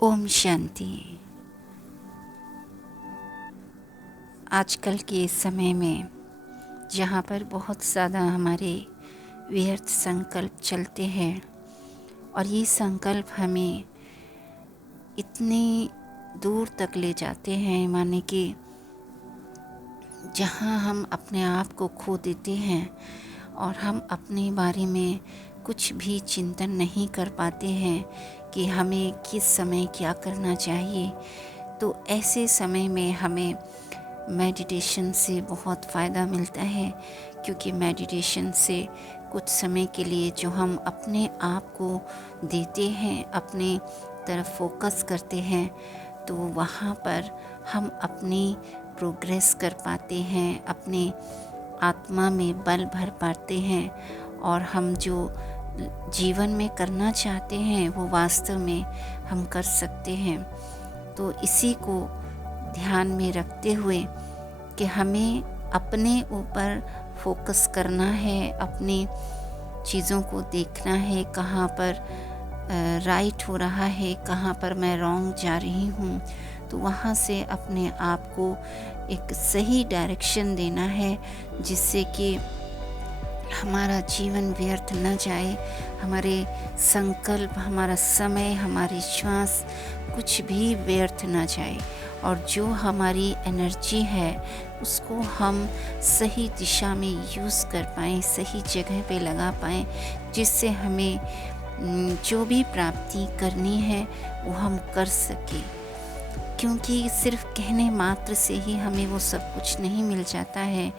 ओम शांति। आजकल के समय में जहाँ पर बहुत ज़्यादा हमारे व्यर्थ संकल्प चलते हैं और ये संकल्प हमें इतने दूर तक ले जाते हैं, माने कि जहाँ हम अपने आप को खो देते हैं और हम अपने बारे में कुछ भी चिंतन नहीं कर पाते हैं कि हमें किस समय क्या करना चाहिए। तो ऐसे समय में हमें मेडिटेशन से बहुत फ़ायदा मिलता है, क्योंकि मेडिटेशन से कुछ समय के लिए जो हम अपने आप को देते हैं, अपने तरफ फोकस करते हैं, तो वहाँ पर हम अपनी प्रोग्रेस कर पाते हैं, अपने आत्मा में बल भर पाते हैं और हम जो जीवन में करना चाहते हैं वो वास्तव में हम कर सकते हैं। तो इसी को ध्यान में रखते हुए कि हमें अपने ऊपर फोकस करना है, अपनी चीज़ों को देखना है, कहाँ पर राइट हो रहा है, कहाँ पर मैं रॉन्ग जा रही हूँ, तो वहाँ से अपने आप को एक सही डायरेक्शन देना है, जिससे कि हमारा जीवन व्यर्थ न जाए, हमारे संकल्प, हमारा समय, हमारी श्वास कुछ भी व्यर्थ न जाए और जो हमारी एनर्जी है उसको हम सही दिशा में यूज़ कर पाएँ, सही जगह पे लगा पाएँ, जिससे हमें जो भी प्राप्ति करनी है वो हम कर सकें। क्योंकि सिर्फ कहने मात्र से ही हमें वो सब कुछ नहीं मिल जाता है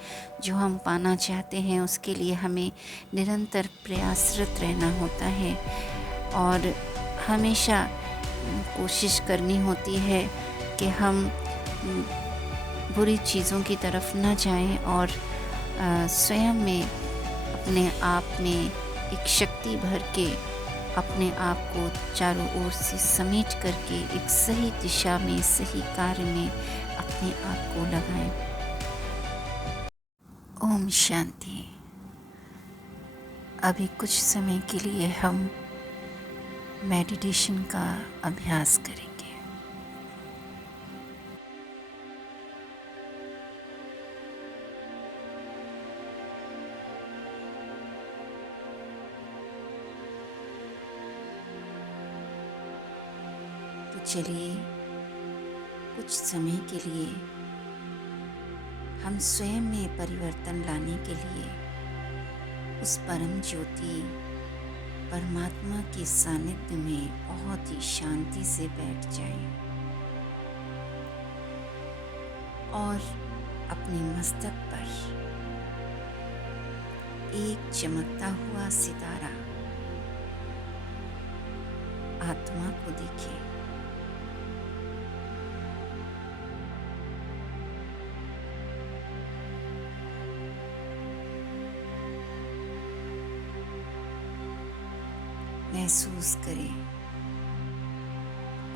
जो हम पाना चाहते हैं। उसके लिए हमें निरंतर प्रयासरत रहना होता है और हमेशा कोशिश करनी होती है कि हम बुरी चीज़ों की तरफ न जाएं और स्वयं में अपने आप में एक शक्ति भर के अपने आप को चारों ओर से समेट करके एक सही दिशा में, सही कार्य में अपने आप को लगाएं। ओम शांति। अभी कुछ समय के लिए हम मेडिटेशन का अभ्यास करेंगे। तो चलिए कुछ समय के लिए हम स्वयं में परिवर्तन लाने के लिए उस परम ज्योति परमात्मा के सानिध्य में बहुत ही शांति से बैठ जाएं और अपने मस्तक पर एक चमकता हुआ सितारा आत्मा को देखें। महसूस करें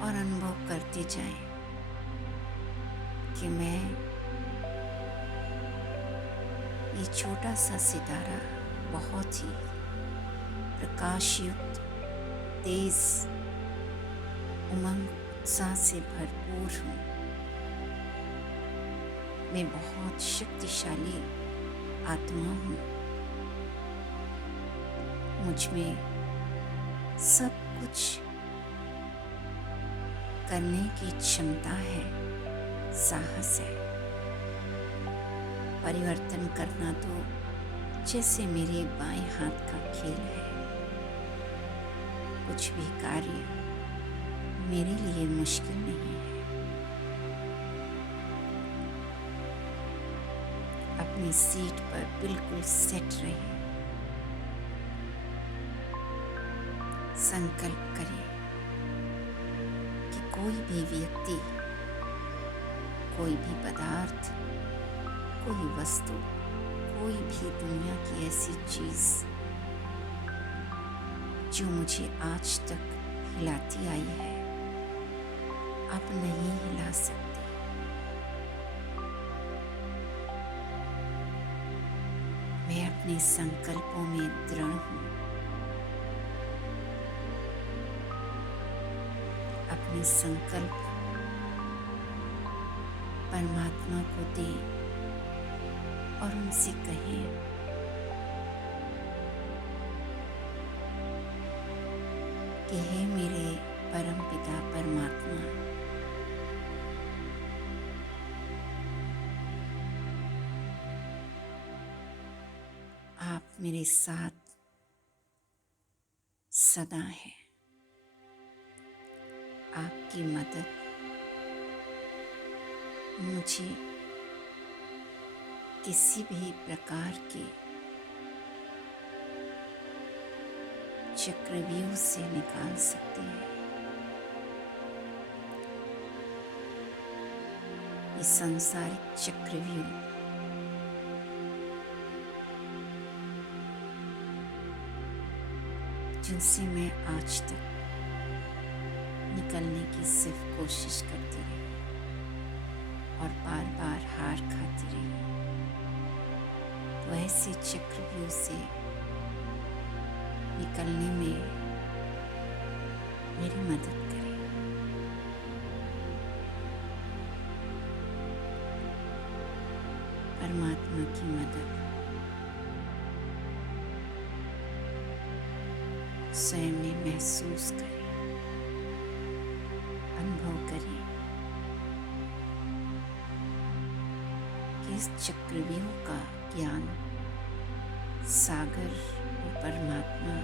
और अनुभव करते जाएं कि मैं ये छोटा सा सितारा बहुत ही प्रकाशयुक्त, तेज, उमंग, उत्साह से भरपूर हूँ। मैं बहुत शक्तिशाली आत्मा हूँ। मुझ में सब कुछ करने की क्षमता है, साहस है। परिवर्तन करना तो जैसे मेरे बाएं हाथ का खेल है। कुछ भी कार्य मेरे लिए मुश्किल नहीं है। अपनी सीट पर बिल्कुल सेट रहे। संकल्प करें कि कोई भी व्यक्ति, कोई भी पदार्थ, कोई वस्तु, कोई भी दुनिया की ऐसी चीज़ जो मुझे आज तक हिलाती आई है, अब नहीं हिला सकती। मैं अपने संकल्पों में दृढ़ हूँ। अपने संकल्प परमात्मा को दें और उनसे कहें कि हे मेरे परम पिता परमात्मा, आप मेरे साथ सदा हैं। आपकी मदद मुझे किसी भी प्रकार के चक्रव्यूह से निकाल सकती है। ये सांसारिक चक्रव्यूह जिनसे मैं आज तक निकलने की सिर्फ कोशिश करती रही और बार बार हार खाती रही, तो ऐसे चक्रव्यूह से निकलने में मेरी मदद करें। परमात्मा की मदद स्वयं में महसूस करें, अनुभव करें कि इस चक्रव्यूह का ज्ञान सागर और परमात्मा,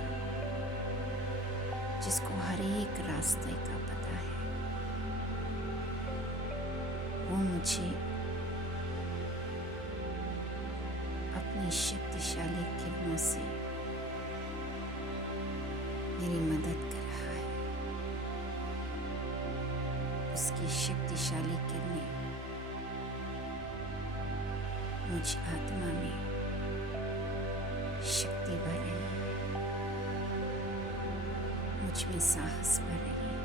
जिसको हर एक रास्ते का पता है, वो मुझे अपनी शक्तिशाली किरणों से मेरी मदद कर रहा है। उसकी शक्तिशाली किरणें मुझ आत्मा में शक्ति भर रही है, मुझ में साहस भर रही है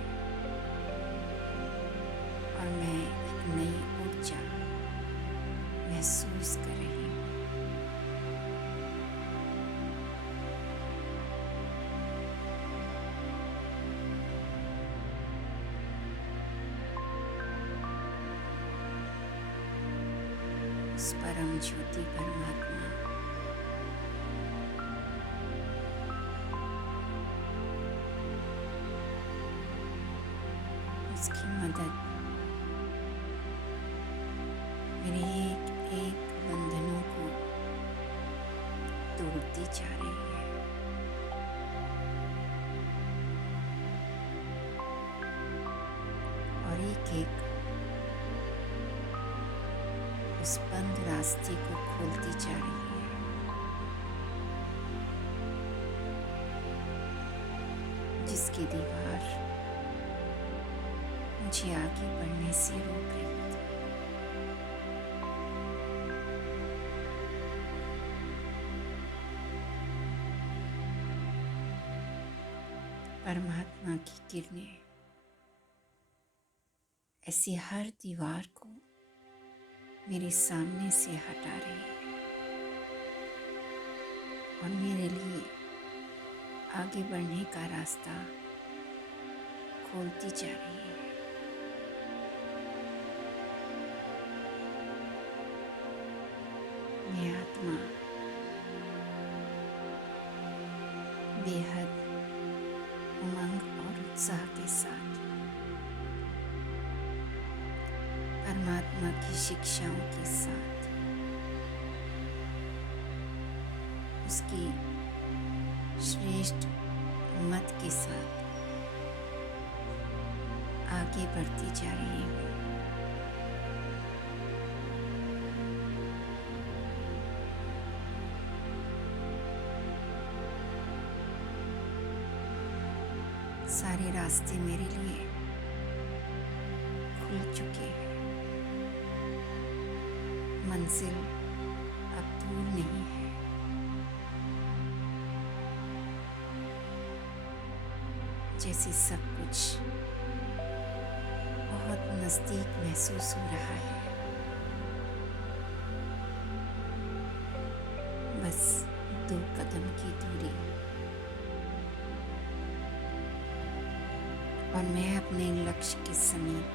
और मैं एक नई ऊर्जा महसूस कर रही हूँ। उस परम ज्योति परमात्मा उसकी मदद मेरे एक एक बंधनों को तोड़ती जा रही है। और एक एक उस बंद रास्ते को खोलती जा रही है। जिसकी दीवार मुझे आगे बढ़ने से रोक रही थी। परमात्मा की किरणें ऐसी हर दीवार को मेरे सामने से हटा रही है और मेरे लिए आगे बढ़ने का रास्ता खोलती जा रही है। मैं आत्मा बेहद उमंग और उत्साह के साथ परमात्मा की शिक्षाओं के साथ, उसकी श्रेष्ठ मत के साथ आगे बढ़ती जा रही हूँ। सारे रास्ते मेरे लिए खुल चुके हैं। मंजिल अब दूर नहीं है। जैसे सब कुछ बहुत नजदीक महसूस हो रहा है। बस 2 कदम की दूरी और मैं अपने लक्ष्य मोक्ष के समीप।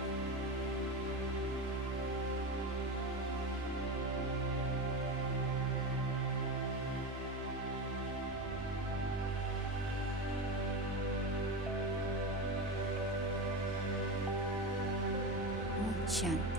ओम शांति।